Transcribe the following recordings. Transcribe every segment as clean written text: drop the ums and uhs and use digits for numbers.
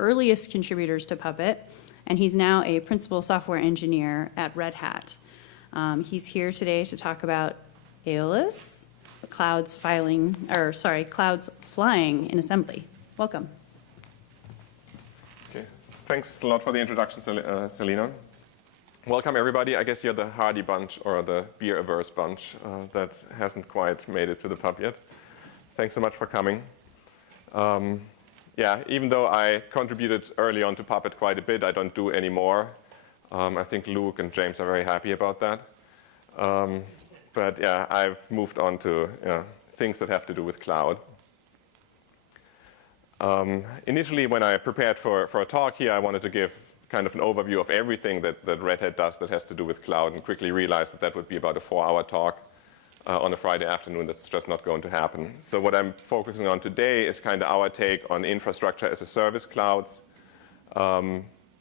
earliest contributors to Puppet, and he's now a principal software engineer at Red Hat. He's here today to talk about Aeolus, clouds flying in assembly. Welcome. Okay, thanks a lot for the introduction, Selena. Welcome, everybody. I guess you're the hardy bunch or the beer-averse bunch that hasn't quite made it to the pub yet. Thanks so much for coming. Yeah, even though I contributed early on to Puppet quite a bit, I don't do any more. I think Luke and James are very happy about that. But yeah, I've moved on to things that have to do with cloud. Initially, when I prepared for a talk here, I wanted to give kind of an overview of everything that Red Hat does that has to do with cloud, and quickly realized that that would be about a 4-hour talk on a Friday afternoon. That's just not going to happen. So what I'm focusing on today is kind of our take on infrastructure as a service clouds,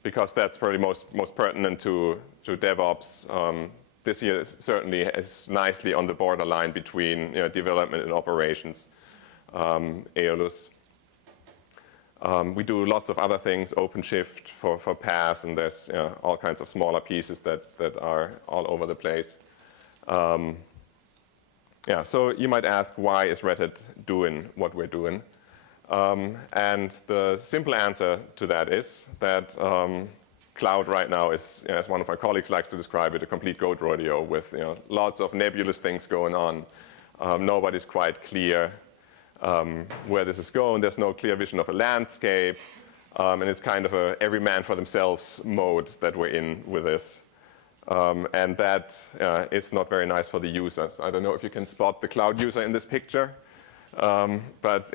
because that's probably most pertinent to DevOps. This year certainly is nicely on the borderline between development and operations. Aeolus. We do lots of other things, OpenShift for PaaS, and there's all kinds of smaller pieces that are all over the place. Yeah, so you might ask, why is Red Hat doing what we're doing? And the simple answer to that is that cloud right now is, as one of my colleagues likes to describe it, a complete goat rodeo with lots of nebulous things going on. Nobody's quite clear where this is going. There's no clear vision of a landscape, and it's kind of a every man for themselves mode that we're in with this. And that is not very nice for the users. I don't know if you can spot the cloud user in this picture, but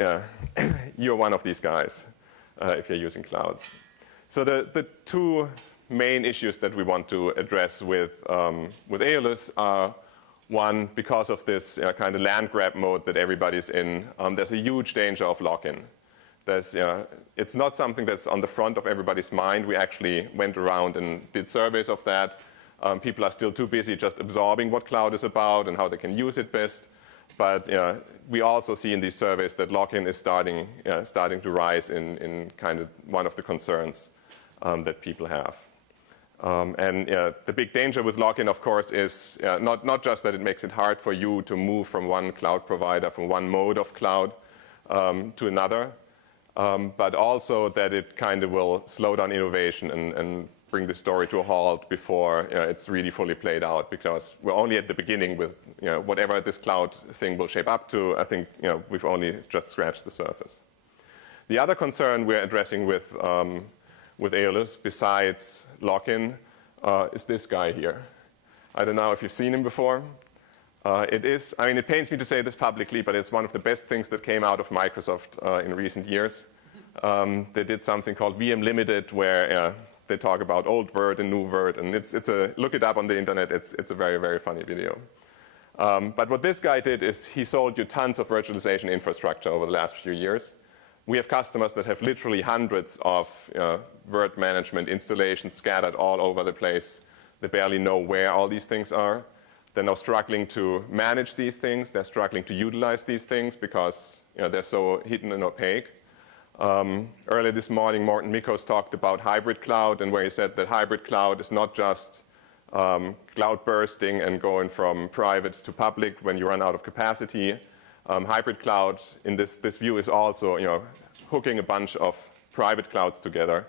you're one of these guys if you're using cloud. So the two main issues that we want to address with Aeolus are, one, because of this kind of land grab mode that everybody's in, there's a huge danger of lock-in. It's not something that's on the front of everybody's mind. We actually went around and did surveys of that. People are still too busy just absorbing what cloud is about and how they can use it best. But we also see in these surveys that lock-in is starting to rise in kind of one of the concerns that people have. And the big danger with lock-in, of course, is not just that it makes it hard for you to move from one cloud provider, from one mode of cloud to another, but also that it kind of will slow down innovation and bring the story to a halt before it's really fully played out, because we're only at the beginning with whatever this cloud thing will shape up to. I think we've only just scratched the surface. The other concern we're addressing with Aeolus, besides lock-in, is this guy here. I don't know if you've seen him before. It pains me to say this publicly, but it's one of the best things that came out of Microsoft in recent years. They did something called VM Limited, where they talk about old Word and new Word, and look it up on the internet. It's a very, very funny video. But what this guy did is he sold you tons of virtualization infrastructure over the last few years. We have customers that have literally hundreds of Word management installations scattered all over the place. They barely know where all these things are. They're now struggling to manage these things. They're struggling to utilize these things because they're so hidden and opaque. Earlier this morning, Morten Mikos talked about hybrid cloud, and where he said that hybrid cloud is not just cloud bursting and going from private to public when you run out of capacity. Hybrid cloud, in this view, is also hooking a bunch of private clouds together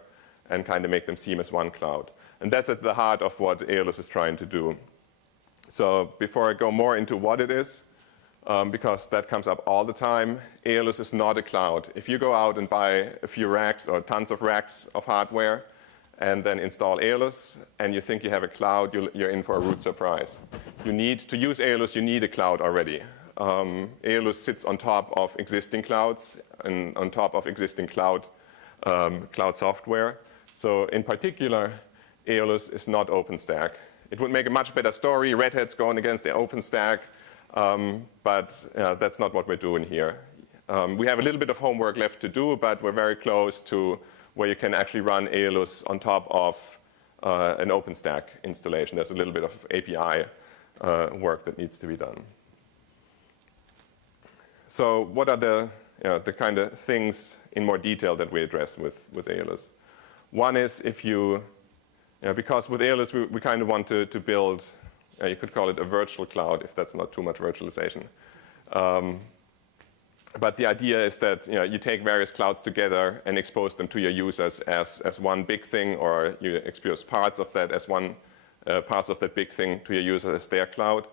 and kind of make them seem as one cloud. And that's at the heart of what Aeolus is trying to do. So before I go more into what it is, because that comes up all the time, Aeolus is not a cloud. If you go out and buy a few racks or tons of racks of hardware and then install Aeolus and you think you have a cloud, you're in for a rude surprise. To use Aeolus, you need a cloud already. Aeolus sits on top of existing clouds and on top of existing cloud software. So in particular, Aeolus is not OpenStack. It would make a much better story. Red Hat's going against the OpenStack. But that's not what we're doing here. We have a little bit of homework left to do, but we're very close to where you can actually run Aeolus on top of an OpenStack installation. There's a little bit of API work that needs to be done. So what are the the kind of things in more detail that we address with Aeolus. One is because with Aeolus we kind of want to build, you could call it a virtual cloud if that's not too much virtualization. But the idea is that you take various clouds together and expose them to your users as one big thing, or you expose parts of that as parts of that big thing to your users as their cloud.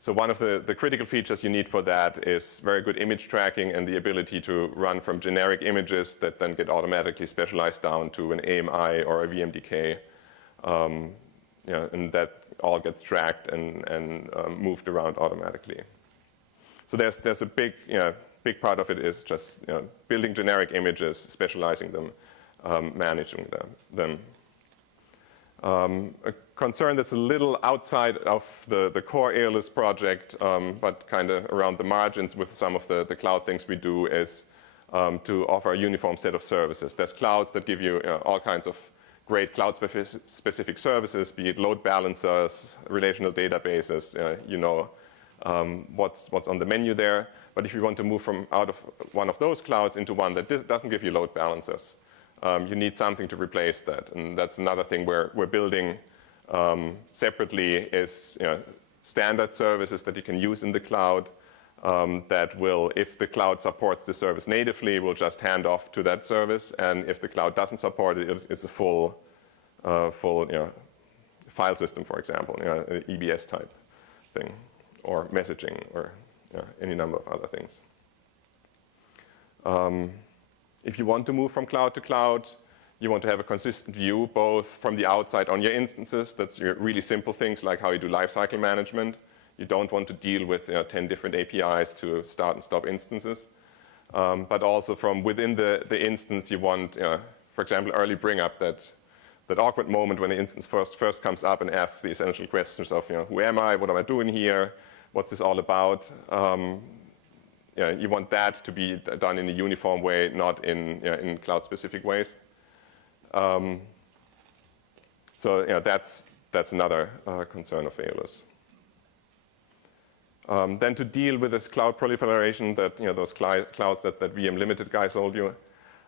So one of the critical features you need for that is very good image tracking and the ability to run from generic images that then get automatically specialized down to an AMI or a VMDK. And that all gets tracked and moved around automatically. So there's a big part of it is just building generic images, specializing them, managing them. A concern that's a little outside of the core Aeolus project, but kind of around the margins with some of the cloud things we do is to offer a uniform set of services. There's clouds that give you all kinds of great cloud-specific services, be it load balancers, relational databases, what's on the menu there. But if you want to move from out of one of those clouds into one that doesn't give you load balancers, you need something to replace that. And that's another thing we're building separately is standard services that you can use in the cloud that will, if the cloud supports the service natively, will just hand off to that service. And if the cloud doesn't support it, it's a full file system, for example, an EBS type thing, or messaging, or any number of other things. If you want to move from cloud to cloud, you want to have a consistent view, both from the outside on your instances. That's your really simple things like how you do lifecycle management. You don't want to deal with 10 different APIs to start and stop instances. But also from within the instance, you want, for example, early bring up, that awkward moment when the instance first comes up and asks the essential questions of, who am I, what am I doing here, what's this all about? You want that to be done in a uniform way, not in cloud-specific ways. So that's another concern of Aeolus. Then to deal with this cloud proliferation, those clouds that VM Limited guy sold you,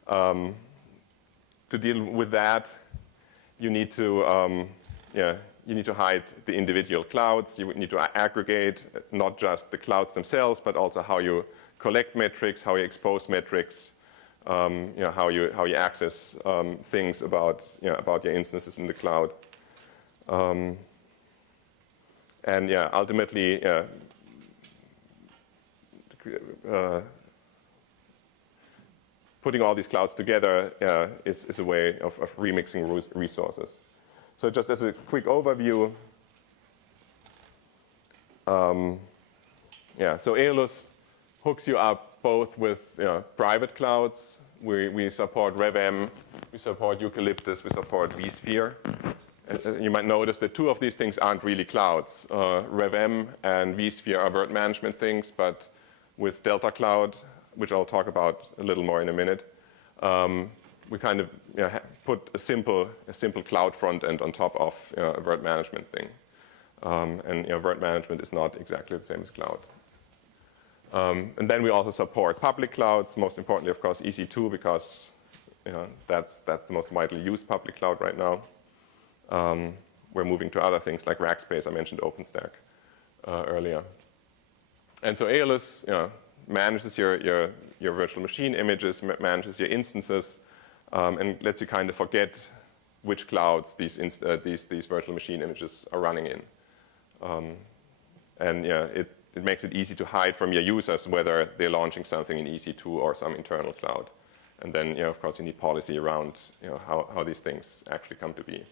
to deal with that, you need to hide the individual clouds. You need to aggregate not just the clouds themselves, but also how you collect metrics, how you expose metrics, how you access things about your instances in the cloud, and ultimately putting all these clouds together is a way of remixing resources. So just as a quick overview, so Aeolus hooks you up both with private clouds. We support RevM, we support Eucalyptus, we support vSphere. You might notice that two of these things aren't really clouds. RevM and vSphere are work management things, but with DeltaCloud, which I'll talk about a little more in a minute, we kind of put a simple cloud front end on top of a work management thing. And work management is not exactly the same as cloud. And then we also support public clouds, most importantly, of course, EC2, because that's the most widely used public cloud right now. We're moving to other things like Rackspace. I mentioned OpenStack earlier. And so Aeolus manages your virtual machine images, manages your instances, and lets you kind of forget which clouds these virtual machine images are running in. And it makes it easy to hide from your users whether they're launching something in EC2 or some internal cloud. And then, of course, you need policy around how these things actually come to be.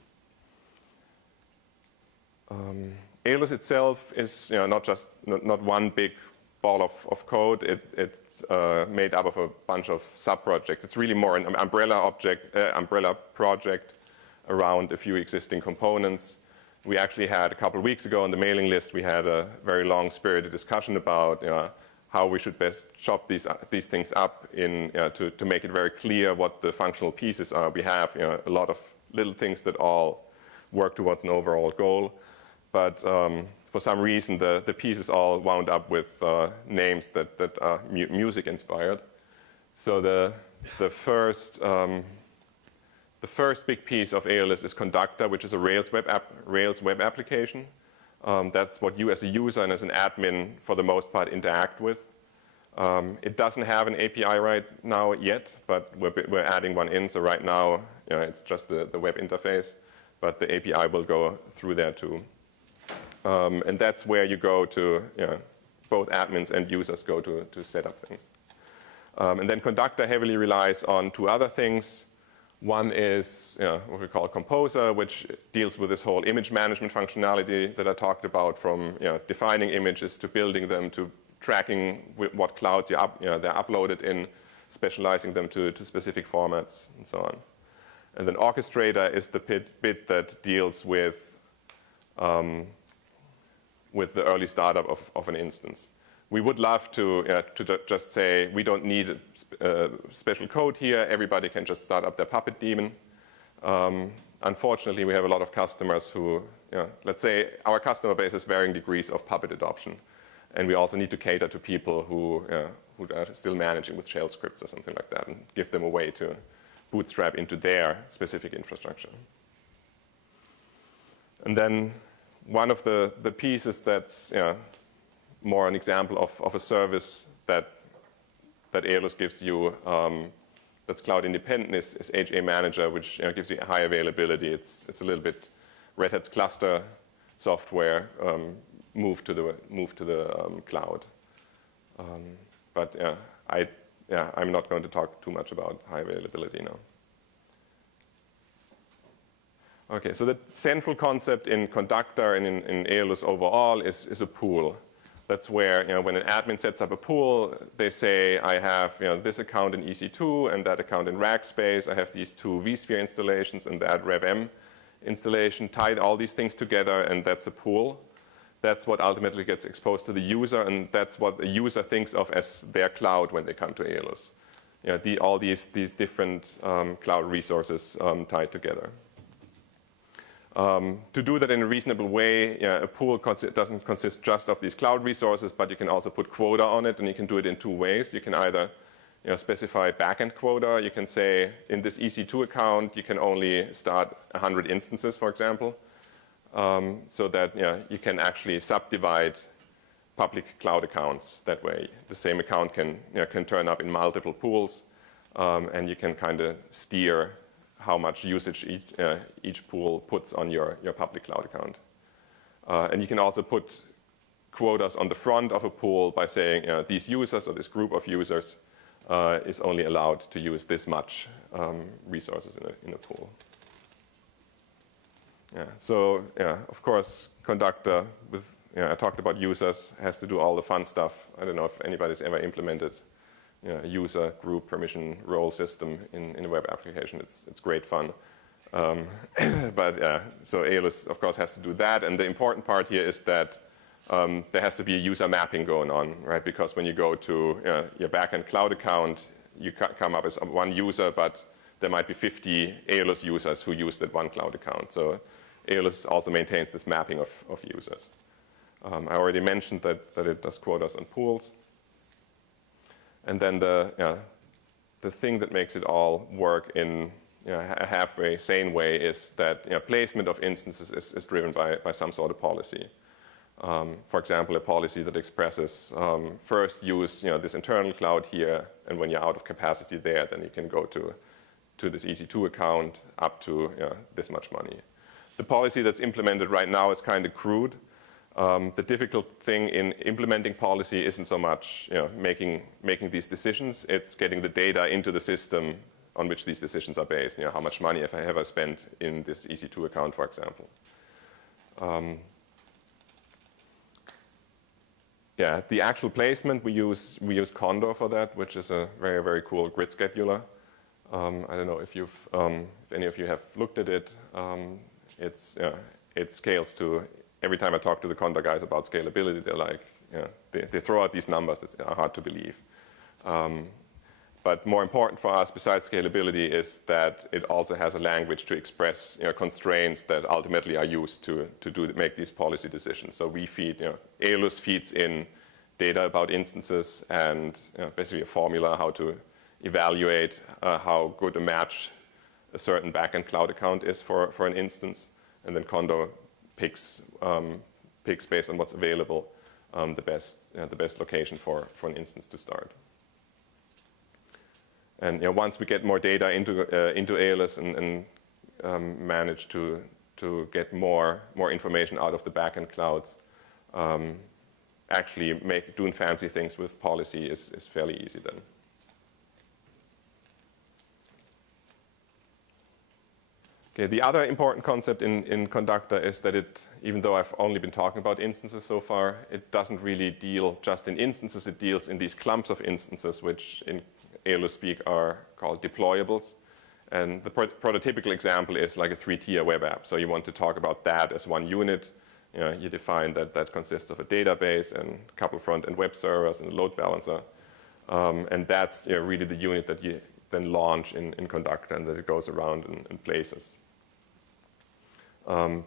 Aeolus itself is not one big ball of code. It's made up of a bunch of sub-projects. It's really more an umbrella project around a few existing components. We actually had a couple of weeks ago on the mailing list, we had a very long spirited discussion about how we should best chop these things up to make it very clear what the functional pieces are. We have a lot of little things that all work towards an overall goal. But for some reason, the pieces all wound up with names that are music inspired. So the first big piece of Aeolus is Conductor, which is a Rails web application. That's what you as a user and as an admin, for the most part, interact with. It doesn't have an API right now yet, but we're adding one in. So right now, it's just the web interface, but the API will go through there too. And that's where you go to, both admins and users go to set up things. And then Conductor heavily relies on two other things. One is what we call Composer, which deals with this whole image management functionality that I talked about, from defining images to building them to tracking what clouds they're uploaded in, specializing them to specific formats, and so on. And then Orchestrator is the bit that deals with the early startup of an instance. We would love to just say, we don't need special code here. Everybody can just start up their Puppet daemon. Unfortunately, we have a lot of customers who, let's say our customer base has varying degrees of Puppet adoption. And we also need to cater to people who are still managing with shell scripts or something like that, and give them a way to bootstrap into their specific infrastructure. And then one of the pieces that's more an example of a service that Aeolus gives you that's cloud independent is HA Manager, which gives you high availability. It's a little bit Red Hat's cluster software moved to the cloud. But I'm not going to talk too much about high availability now. Okay, so the central concept in Conductor and in Aeolus overall is a pool. That's where, when an admin sets up a pool, they say, I have this account in EC2 and that account in Rackspace. I have these two vSphere installations and that RevM installation. Tie all these things together, and that's a pool. That's what ultimately gets exposed to the user, and that's what the user thinks of as their cloud when they come to Aeolus. All these different cloud resources tied together. To do that in a reasonable way, a pool doesn't consist just of these cloud resources, but you can also put quota on it, and you can do it in two ways. You can either specify backend quota. You can say, in this EC2 account, you can only start 100 instances, for example, so that you can actually subdivide public cloud accounts that way. The same account can turn up in multiple pools, and you can kind of steer how much usage each pool puts on your public cloud account. And you can also put quotas on the front of a pool by saying these users or this group of users is only allowed to use this much resources in a pool. So of course, Conductor with, I talked about users, has to do all the fun stuff. I don't know if anybody's ever implemented user group permission role system in a web application. It's great fun. But so Aeolus, of course, has to do that. And the important part here is that there has to be a user mapping going on, right? Because when you go to your backend cloud account, you come up as one user, but there might be 50 Aeolus users who use that one cloud account. So Aeolus also maintains this mapping of users. I already mentioned that it does quotas on pools. And then the thing that makes it all work in a halfway sane way is that placement of instances is driven by some sort of policy. For example, a policy that expresses first use this internal cloud here, and when you're out of capacity there, then you can go to this EC2 account up to this much money. The policy that's implemented right now is kind of crude. The difficult thing in implementing policy isn't so much making these decisions. It's getting the data into the system on which these decisions are based. How much money have I ever spent in this EC2 account, for example. The actual placement, we use Conductor for that, which is a very, very cool grid scheduler. I don't know if any of you have looked at it. It scales to. Every time I talk to the Conductor guys about scalability, they're like, they throw out these numbers that are hard to believe. But more important for us, besides scalability, is that it also has a language to express constraints that ultimately are used to make these policy decisions. So we feed, Aeolus feeds in data about instances and basically a formula how to evaluate how good a match a certain backend cloud account is for an instance, and then Conductor picks based on what's available the best location for an instance to start. And once we get more data into Aeolus and manage to get more information out of the backend clouds, actually doing fancy things with policy is fairly easy then. Okay, the other important concept in Conductor is that even though I've only been talking about instances so far, it doesn't really deal just in instances, it deals in these clumps of instances, which in Aeolus speak are called deployables. And the prototypical example is like a 3-tier web app. So you want to talk about that as one unit. You define that consists of a database and a couple front-end web servers and a load balancer. And that's really the unit that you then launch in Conductor and that it goes around in places.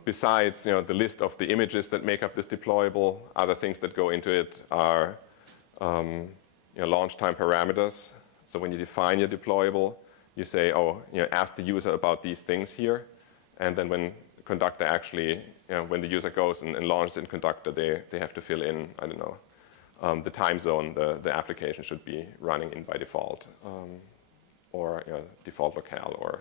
Besides the list of the images that make up this deployable, other things that go into it are launch time parameters. So when you define your deployable, you say, ask the user about these things here. And then when Conductor actually, when the user goes and launches in Conductor, they have to fill in, I don't know, the time zone the application should be running in by default, or default locale, or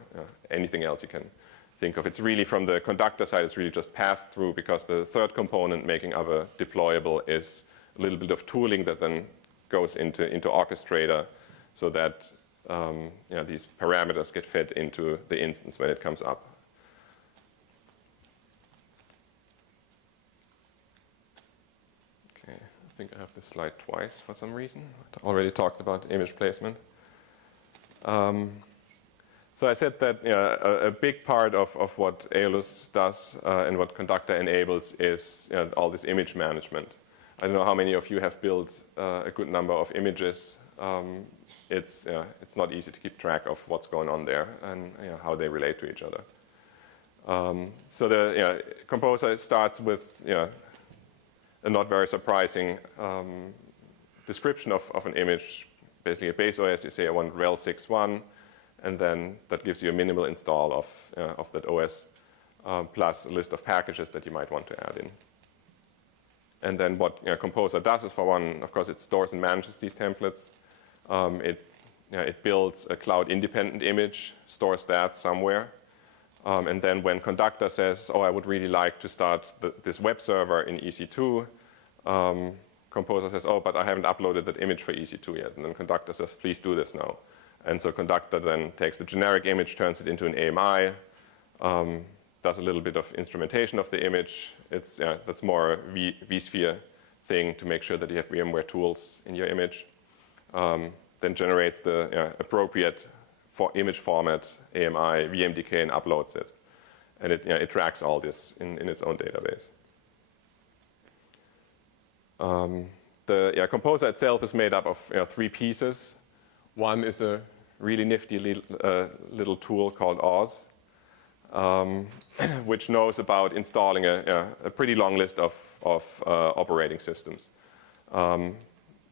anything else you can think of. It's really from the Conductor side, it's really just passed through, because the third component making up a deployable is a little bit of tooling that then goes into Orchestrator, so that these parameters get fed into the instance when it comes up. Okay, I think I have this slide twice for some reason. I already talked about image placement. So I said that a big part of what Aeolus does and what Conductor enables is all this image management. I don't know how many of you have built a good number of images. It's not easy to keep track of what's going on there and how they relate to each other. So the Composer starts with a not very surprising description of an image. Basically a base OS, you say I want rel 6.1, and then that gives you a minimal install of that OS, plus a list of packages that you might want to add in. And then what Composer does is, for one, of course, it stores and manages these templates. It builds a cloud-independent image, stores that somewhere. And then when Conductor says, I would really like to start this web server in EC2, Composer says, but I haven't uploaded that image for EC2 yet. And then Conductor says, please do this now. And so Conductor then takes the generic image, turns it into an AMI, does a little bit of instrumentation of the image. That's more a vSphere thing to make sure that you have VMware tools in your image. Then generates the appropriate image format, AMI, VMDK, and uploads it. And it tracks all this in its own database. The Composer itself is made up of 3 pieces. One is a really nifty little tool called Oz, which knows about installing a pretty long list of operating systems.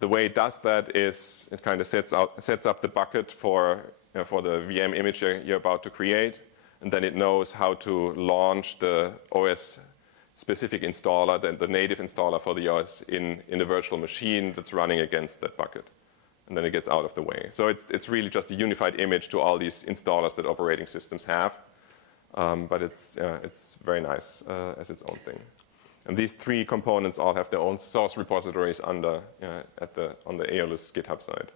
The way it does that is it kind of sets up the bucket for the VM image you're about to create, and then it knows how to launch the OS-specific installer, the native installer for the OS in a virtual machine that's running against that bucket. And then it gets out of the way. So it's really just a unified image to all these installers that operating systems have. But it's very nice as its own thing. And these 3 components all have their own source repositories on the Aeolus GitHub side.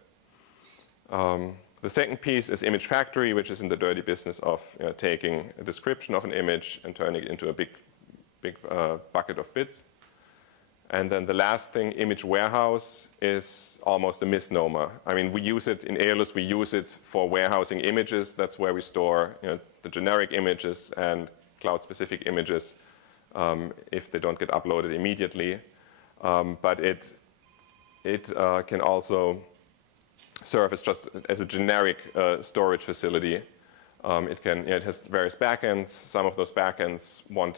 The second piece is Image Factory, which is in the dirty business of taking a description of an image and turning it into a big bucket of bits. And then the last thing, Image Warehouse, is almost a misnomer. I mean, we use it in Aeolus, we use it for warehousing images. That's where we store the generic images and cloud-specific images if they don't get uploaded immediately. But it can also serve as just as a generic storage facility. It has various backends. Some of those backends want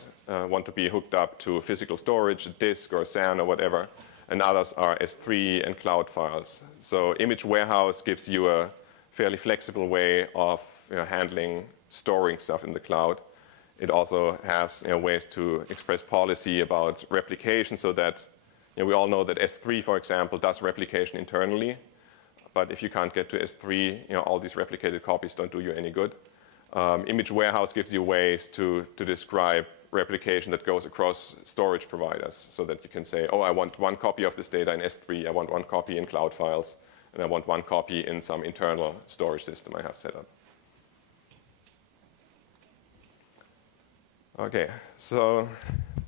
to be hooked up to physical storage, a disk or a SAN or whatever, and others are S3 and cloud files. So Image Warehouse gives you a fairly flexible way of handling, storing stuff in the cloud. It also has ways to express policy about replication, so that we all know that S3, for example, does replication internally. But if you can't get to S3, all these replicated copies don't do you any good. Image Warehouse gives you ways to describe replication that goes across storage providers, so that you can say, oh, I want one copy of this data in S3, I want one copy in cloud files, and I want one copy in some internal storage system I have set up. Okay, so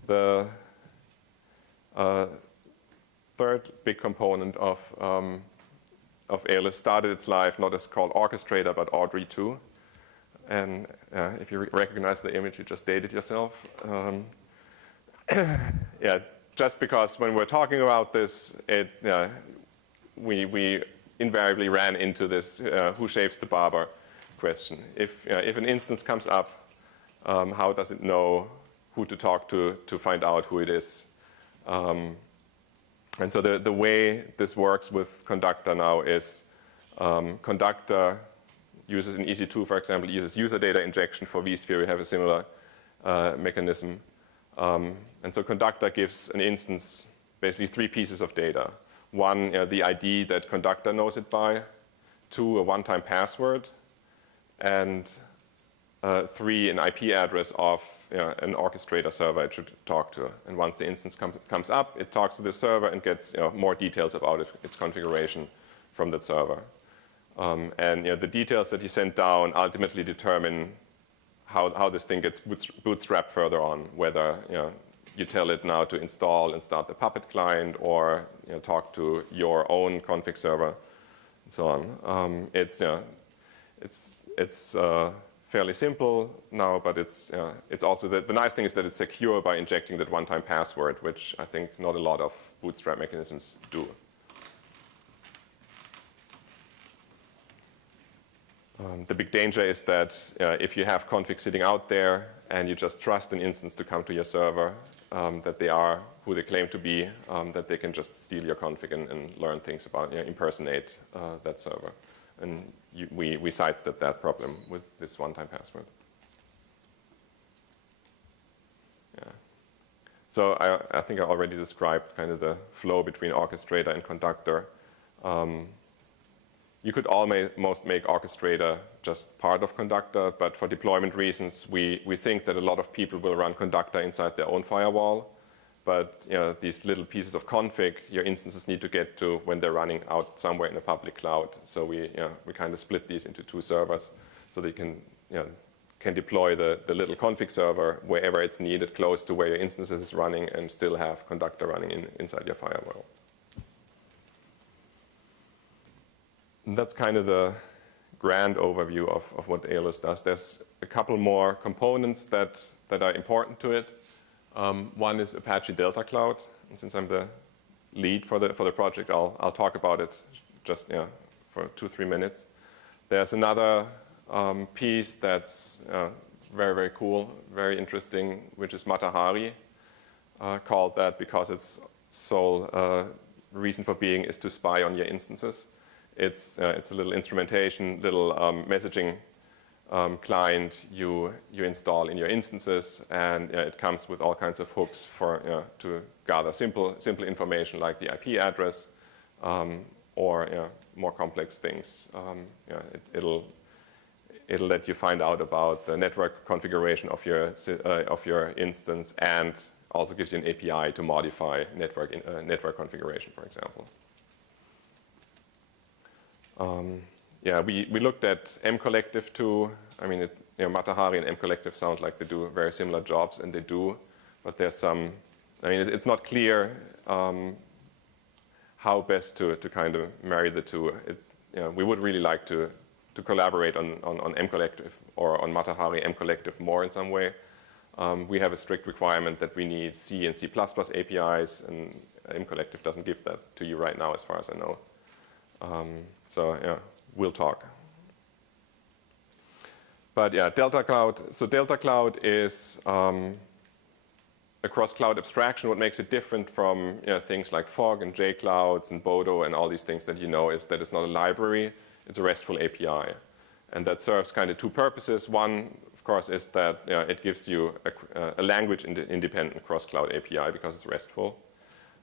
the third big component of Aeolus started its life not as called Orchestrator, but Audrey 2. And if you recognize the image, you just dated yourself. Yeah, just because when we're talking about this, we invariably ran into this who shaves the barber question. If an instance comes up, how does it know who to talk to find out who it is? And so the way this works with Conductor now is Conductor uses in EC2, for example, uses user data injection. For vSphere, we have a similar mechanism. And so Conductor gives an instance basically 3 pieces of data. One, the ID that Conductor knows it by. 2, a one-time password. And 3, an IP address of an orchestrator server it should talk to. And once the instance comes up, it talks to the server and gets more details about its configuration from that server. And the details that you send down ultimately determine how this thing gets bootstrapped further on, whether you tell it now to install and start the Puppet client, or talk to your own config server, and so on. It's fairly simple now, but it's also the nice thing is that it's secure by injecting that one-time password, which I think not a lot of bootstrap mechanisms do. The big danger is that if you have config sitting out there and you just trust an instance to come to your server, that they are who they claim to be, that they can just steal your config and learn things about, impersonate that server. And we sidestep that problem with this one-time password. Yeah. So I think I already described kind of the flow between Orchestrator and Conductor. You could almost make Orchestrator just part of Conductor, but for deployment reasons, we think that a lot of people will run Conductor inside their own firewall. But these little pieces of config, your instances need to get to when they're running out somewhere in a public cloud. So we kind of split these into 2 servers, so that you can deploy the little config server wherever it's needed, close to where your instances is running, and still have Conductor running inside your firewall. And that's kind of the grand overview of what Aeolus does. There's a couple more components that are important to it. One is Apache DeltaCloud, and since I'm the lead for the project, I'll talk about it just for 2-3 minutes. There's another piece that's very, very cool, very interesting, which is Matahari, called that because its sole reason for being is to spy on your instances. It's a little instrumentation, little messaging client you install in your instances, and it comes with all kinds of hooks to gather simple information like the IP address, or more complex things. It'll let you find out about the network configuration of your instance, and also gives you an API to modify network configuration, for example. We looked at M-Collective too. I mean, Matahari and M-Collective sound like they do very similar jobs, and they do. But there's some, it's not clear how best to kind of marry the two. We would really like to collaborate on M-Collective or on Matahari M-Collective more in some way. We have a strict requirement that we need C and C++ APIs, and M-Collective doesn't give that to you right now, as far as I know. We'll talk. But DeltaCloud. So DeltaCloud is a cross-cloud abstraction. What makes it different from things like Fog and JClouds and Bodo and all these things that is that it's not a library. It's a RESTful API. And that serves kind of two purposes. One, of course, is that it gives you a language-independent cross-cloud API because it's RESTful.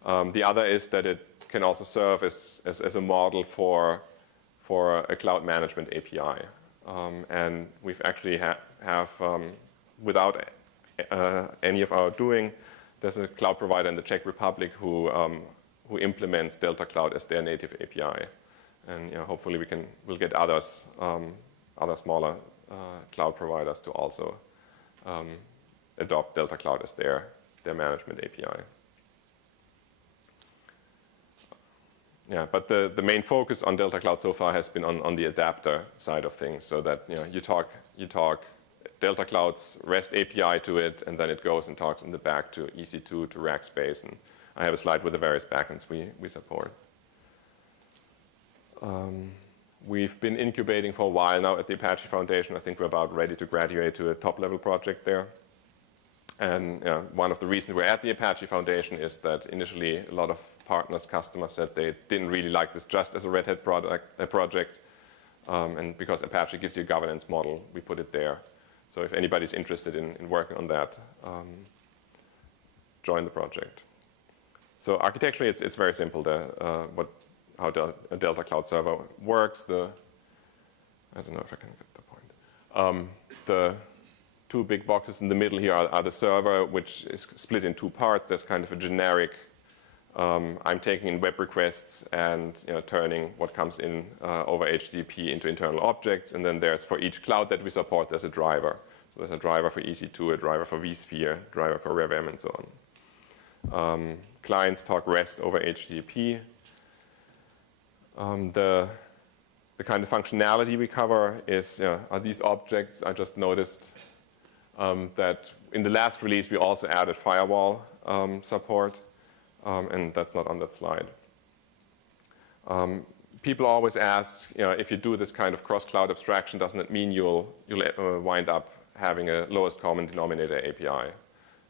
The other is that it can also serve as a model for a cloud management API. And we've actually have without any of our doing, there's a cloud provider in the Czech Republic who implements DeltaCloud as their native API. And hopefully we'll get others, other smaller cloud providers to also adopt DeltaCloud as their management API. Yeah, but the main focus on DeltaCloud so far has been on the adapter side of things, so that you talk DeltaCloud's REST API to it, and then it goes and talks in the back to EC2, to Rackspace, and I have a slide with the various backends we support. We've been incubating for a while now at the Apache Foundation. I think we're about ready to graduate to a top-level project there. And one of the reasons we're at the Apache Foundation is that initially a lot of partners, customers said they didn't really like this just as a Red Hat project. And because Apache gives you a governance model, we put it there. So if anybody's interested in working on that, join the project. So architecturally, it's very simple. How a DeltaCloud server works. I don't know if I can get the point. The two big boxes in the middle here are the server, which is split in two parts. There's kind of a generic, I'm taking in web requests and turning what comes in over HTTP into internal objects. And then there's, for each cloud that we support, there's a driver. So there's a driver for EC2, a driver for vSphere, a driver for RevM, and so on. Clients talk REST over HTTP. The kind of functionality we cover is are these objects. I just noticed that in the last release we also added Firewall support, and that's not on that slide. People always ask, if you do this kind of cross-cloud abstraction, doesn't it mean you'll wind up having a lowest common denominator API?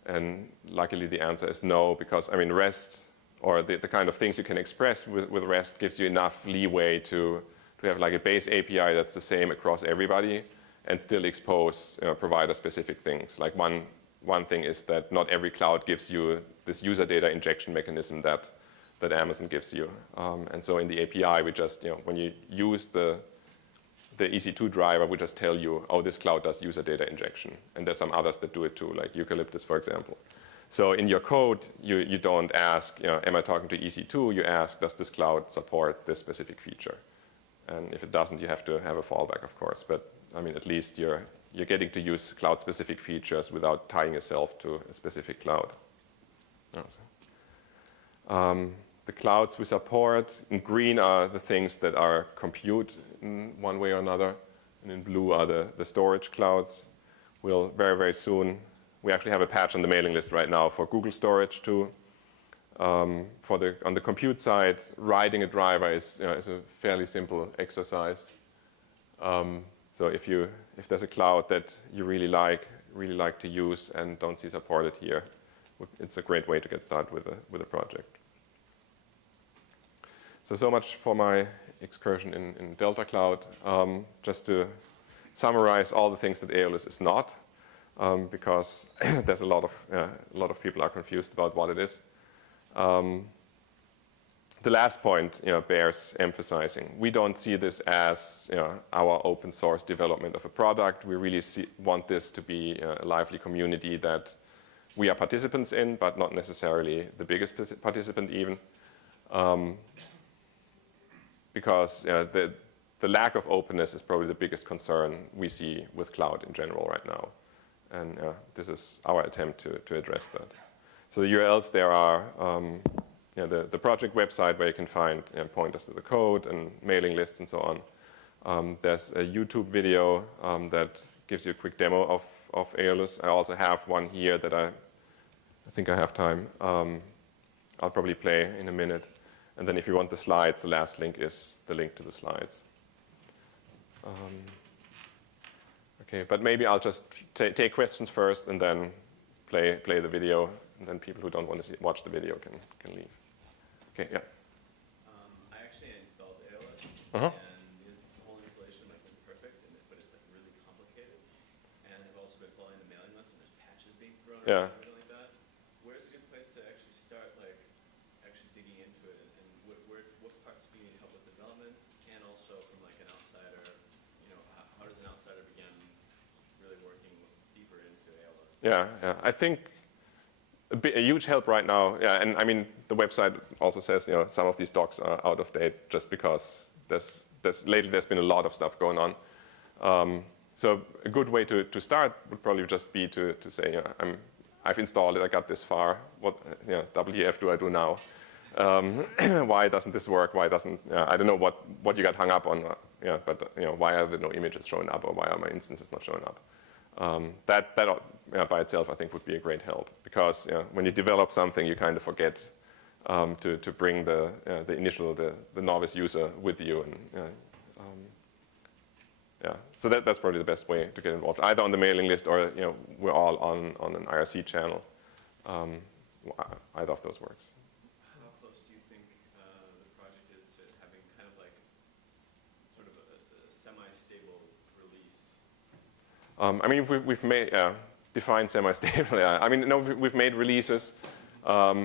And luckily the answer is no, because I mean REST, or the kind of things you can express with REST, gives you enough leeway to have like a base API that's the same across everybody and still expose provider-specific things. Like one thing is that not every cloud gives you this user data injection mechanism that Amazon gives you. And so in the API, we just, when you use the EC2 driver, we just tell you, oh, this cloud does user data injection. And there's some others that do it too, like Eucalyptus, for example. So in your code, you don't ask, am I talking to EC2? You ask, does this cloud support this specific feature? And if it doesn't, you have to have a fallback, of course. But I mean, at least you're getting to use cloud-specific features without tying yourself to a specific cloud. The clouds we support in green are the things that are compute in one way or another, and in blue are the storage clouds. We'll very, very soon. We actually have a patch on the mailing list right now for Google Storage too. On the compute side, writing a driver is a fairly simple exercise. So if there's a cloud that you really like to use and don't see supported here, it's a great way to get started with a project. So much for my excursion in DeltaCloud. Just to summarize all the things that Aeolus is not. Because there's a lot of people are confused about what it is. The last point bears emphasizing. We don't see this as our open source development of a product. We really want this to be a lively community that we are participants in, but not necessarily the biggest participant even. Because the lack of openness is probably the biggest concern we see with cloud in general right now. And this is our attempt to address that. So the URLs there are the project website where you can find pointers to the code and mailing lists and so on. There's a YouTube video that gives you a quick demo of Aeolus. I also have one here that I think I have time. I'll probably play in a minute. And then if you want the slides, the last link is the link to the slides. Okay, but maybe I'll just take questions first and then play the video, and then people who don't want to watch the video can leave. Okay, yeah. I actually installed Aeolus, Uh-huh. and the think run or Yeah. something like that. Where's a good place to actually start, like, actually digging into it, and what parts do you need help with development, and also from like an outsider, you know, how does an outsider begin really working deeper into Aeolus? Yeah, yeah. I think a huge help right now, yeah, and I mean, the website also says, you know, some of these docs are out of date just because lately there's been a lot of stuff going on. So a good way to start would probably just be to say, I've installed it, I got this far, what WTF do I do now? Why doesn't this work? Why doesn't, I don't know what you got hung up on, but why are there no images showing up, or why are my instances not showing up? That by itself, I think, would be a great help, because when you develop something, you kind of forget to bring the novice user with you, and so that's probably the best way to get involved, either on the mailing list or we're all on an IRC channel. Either of those works. How close do you think the project is to having kind of like sort of a semi-stable release? I mean, we've made, define semi-stable, yeah. I mean, no, we've made releases.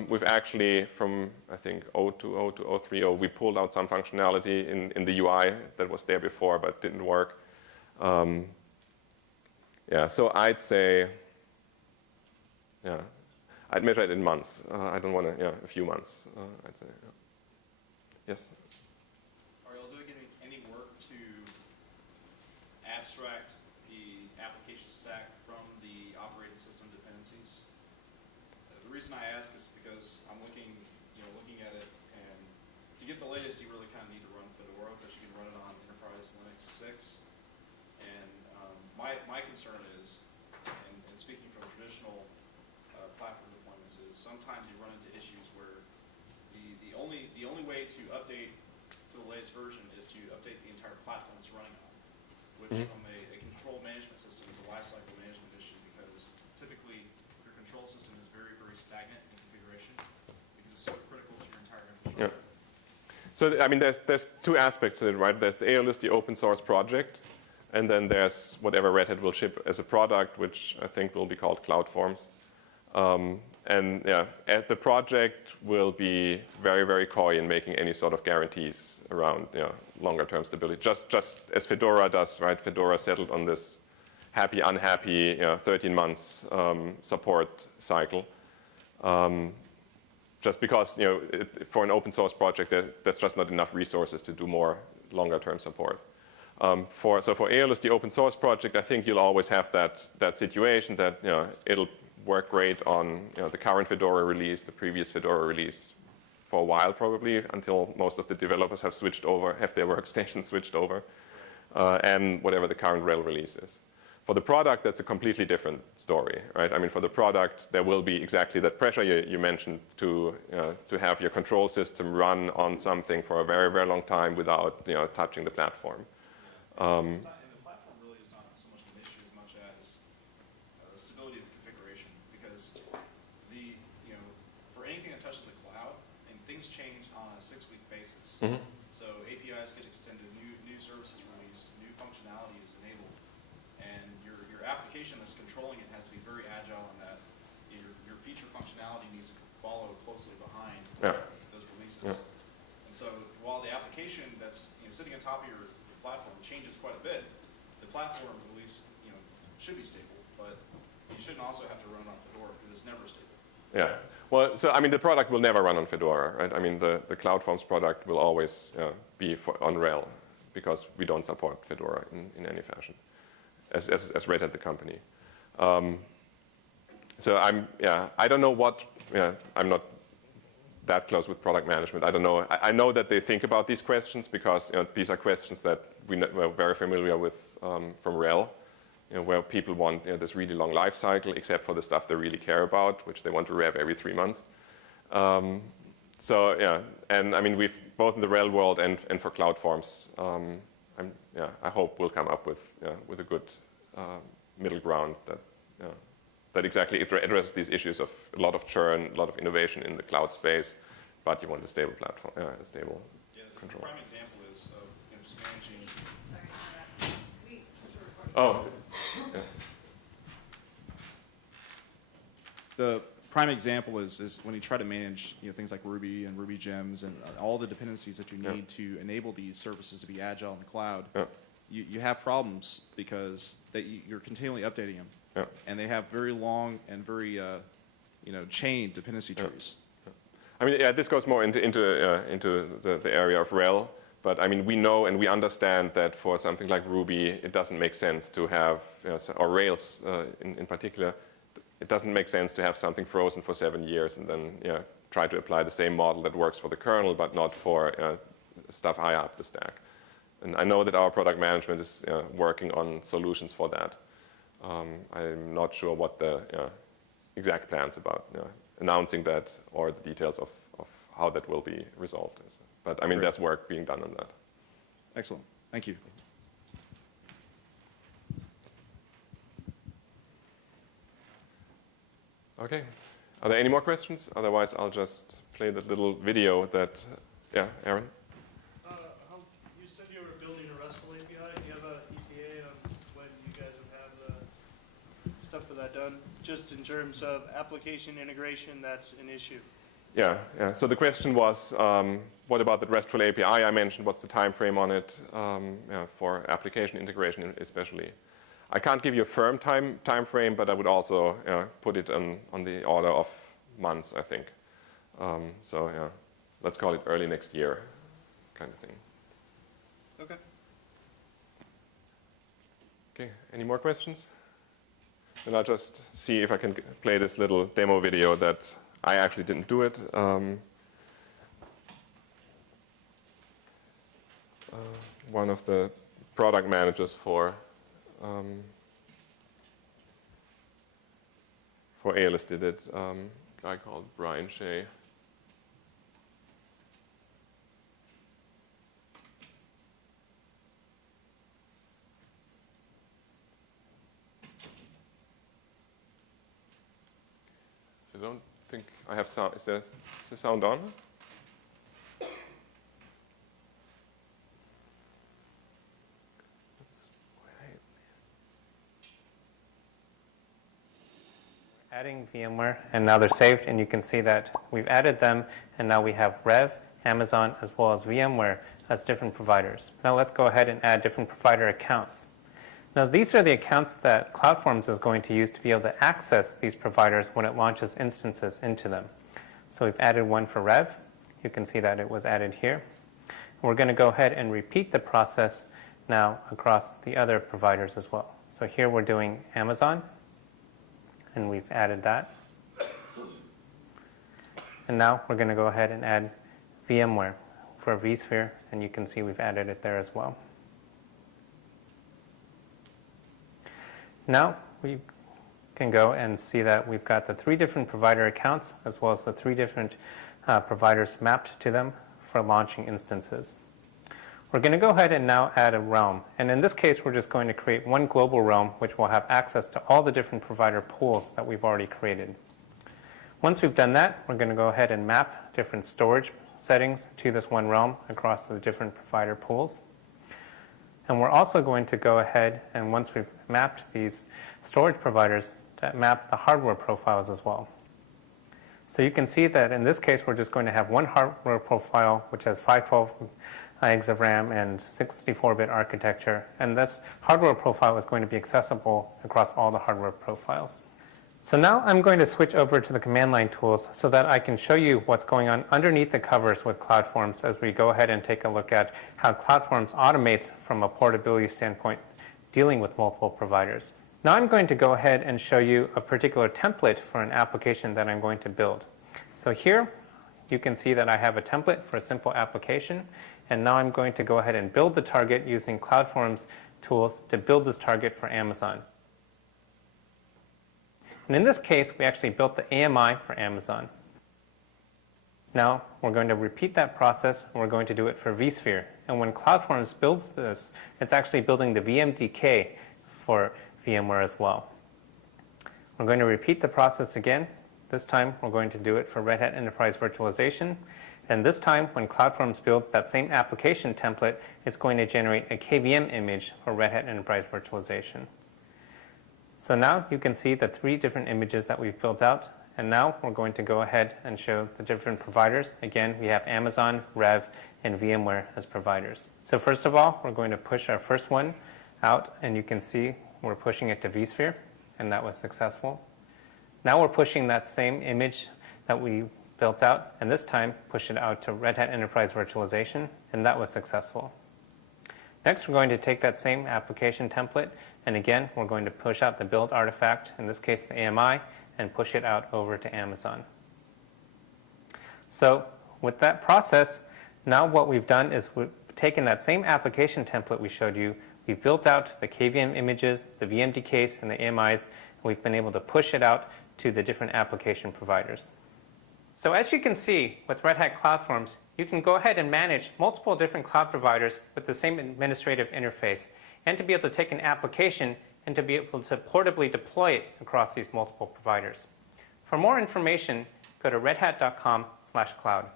We've actually, from, I think, 0.20 to 0.30, we pulled out some functionality in the UI that was there before but didn't work. So I'd say, I'd measure it in months. I don't want to, a few months, I'd say. Yes? Are you all doing any work to abstract the application stack from the operating system dependencies? The reason I ask is because I'm looking at it, and to get the latest, you really kind of need to run Fedora, but you can run it on Enterprise Linux 6. And my concern is, and speaking from traditional platform deployments, is sometimes you run into issues where the only way to update to the latest version is to update the entire platform it's running on, which from a control management system is a lifecycle management issue, because typically your control system is very, very stagnant in configuration because it's so critical to your entire infrastructure. Yeah. So, I mean, there's two aspects to it, right? There's the Aeolus, the open source project, and then there's whatever Red Hat will ship as a product, which I think will be called CloudForms. And the project will be very, very coy in making any sort of guarantees around longer-term stability. Just as Fedora does, right? Fedora settled on this happy, unhappy 13 months support cycle. Just because for an open source project, there's just not enough resources to do more longer-term support. So for Aeolus, the open source project, I think you'll always have that situation that it'll work great on the current Fedora release, the previous Fedora release, for a while probably, until most of the developers have switched over, have their workstations switched over, and whatever the current RHEL release is. For the product, that's a completely different story, right? I mean, for the product, there will be exactly that pressure you mentioned to have your control system run on something for a very, very long time without touching the platform. And the platform really is not so much an issue as much as the stability of the configuration, because for anything that touches the cloud, and things change on a 6-week basis. Mm-hmm. So APIs get extended, new services released, new functionality is enabled, and your application that's controlling it has to be very agile in that your feature functionality needs to follow closely behind those releases. Yeah. And so while the application that's sitting on top of your platform changes quite a bit, the platform at least should be stable, but you shouldn't also have to run on Fedora because it's never stable. Yeah. Well, so I mean, the product will never run on Fedora, right? I mean, the CloudForms product will always be on RHEL, because we don't support Fedora in any fashion, as Red Hat the company. So I don't know what, I'm not that close with product management. I don't know. I know that they think about these questions because these are questions that we're very familiar with from RHEL, where people want this really long life cycle, except for the stuff they really care about, which they want to rev every 3 months. And I mean, we've both in the RHEL world and for CloudForms, I hope we'll come up with a good middle ground that exactly addresses these issues of a lot of churn, a lot of innovation in the cloud space, but you want a stable platform, a stable control. The prime example is of just managing. Sorry to interrupt. Since we're recording. Oh. Yeah. The prime example is when you try to manage things like Ruby and Ruby gems and all the dependencies that you need to enable these services to be agile in the cloud. You have problems because you're continually updating them, and they have very long and very chained dependency trees. I mean, yeah, this goes more into the area of RHEL, but I mean, we know and we understand that for something like Ruby, it doesn't make sense to have, or Rails in particular, it doesn't make sense to have something frozen for 7 years and then try to apply the same model that works for the kernel, but not for stuff high up the stack. And I know that our product management is working on solutions for that. I'm not sure what the exact plans about announcing that or the details of how that will be resolved is. But I mean, there's work being done on that. Excellent. Thank you. Okay. Are there any more questions? Otherwise, I'll just play that little video that, Aaron? You said you were building a RESTful API. Do you have an ETA on when you guys would have the stuff for that done? Just in terms of application integration, that's an issue. Yeah. So the question was, what about the RESTful API I mentioned? What's the time frame on it for application integration especially? I can't give you a firm time frame, but I would also put it on the order of months, I think. So let's call it early next year kind of thing. Okay. Okay, any more questions? Then I'll just see if I can play this little demo video that I actually didn't do it. One of the product managers for Aeolus did it, a guy called Brian Shea. I don't think I have sound. Is the sound on? Adding VMware, and now they're saved, and you can see that we've added them, and now we have Rev, Amazon, as well as VMware as different providers. Now let's go ahead and add different provider accounts. Now these are the accounts that CloudForms is going to use to be able to access these providers when it launches instances into them. So we've added one for Rev. You can see that it was added here. We're going to go ahead and repeat the process now across the other providers as well. So here we're doing Amazon, and we've added that. And now we're going to go ahead and add VMware for vSphere, and you can see we've added it there as well. Now we can go and see that we've got the 3 different provider accounts as well as the 3 different providers mapped to them for launching instances. We're going to go ahead and now add a realm. And in this case, we're just going to create one global realm which will have access to all the different provider pools that we've already created. Once we've done that, we're going to go ahead and map different storage settings to this one realm across the different provider pools. And we're also going to go ahead and once we've mapped these storage providers, to map the hardware profiles as well. So you can see that in this case, we're just going to have one hardware profile which has 512 gigs of RAM and 64-bit architecture. And this hardware profile is going to be accessible across all the hardware profiles. So now I'm going to switch over to the command line tools so that I can show you what's going on underneath the covers with CloudForms as we go ahead and take a look at how CloudForms automates from a portability standpoint dealing with multiple providers. Now I'm going to go ahead and show you a particular template for an application that I'm going to build. So here you can see that I have a template for a simple application, and now I'm going to go ahead and build the target using CloudForms tools to build this target for Amazon. And in this case, we actually built the AMI for Amazon. Now, we're going to repeat that process, and we're going to do it for vSphere. And when CloudForms builds this, it's actually building the VMDK for VMware as well. We're going to repeat the process again. This time, we're going to do it for Red Hat Enterprise Virtualization. And this time, when CloudForms builds that same application template, it's going to generate a KVM image for Red Hat Enterprise Virtualization. So now you can see the 3 different images that we've built out, And now we're going to go ahead and show the different providers. Again, we have Amazon, Rev, and VMware as providers. So first of all, we're going to push our first one out, and you can see we're pushing it to vSphere, and that was successful. Now we're pushing that same image that we built out, and this time push it out to Red Hat Enterprise Virtualization, and that was successful. Next, we're going to take that same application template, and again, we're going to push out the build artifact, in this case the AMI, and push it out over to Amazon. So with that process, now what we've done is we've taken that same application template we showed you, we've built out the KVM images, the VMDKs, and the AMIs, and we've been able to push it out to the different application providers. So as you can see, with Red Hat CloudForms, you can go ahead and manage multiple different cloud providers with the same administrative interface, and to be able to take an application and to be able to portably deploy it across these multiple providers. For more information, go to redhat.com/cloud.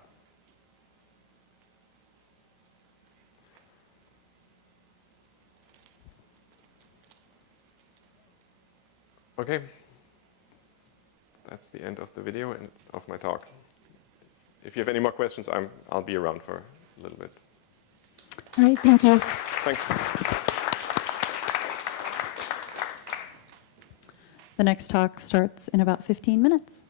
Okay. That's the end of the video and of my talk. If you have any more questions, I'll be around for a little bit. All right, thank you. Thanks. The next talk starts in about 15 minutes.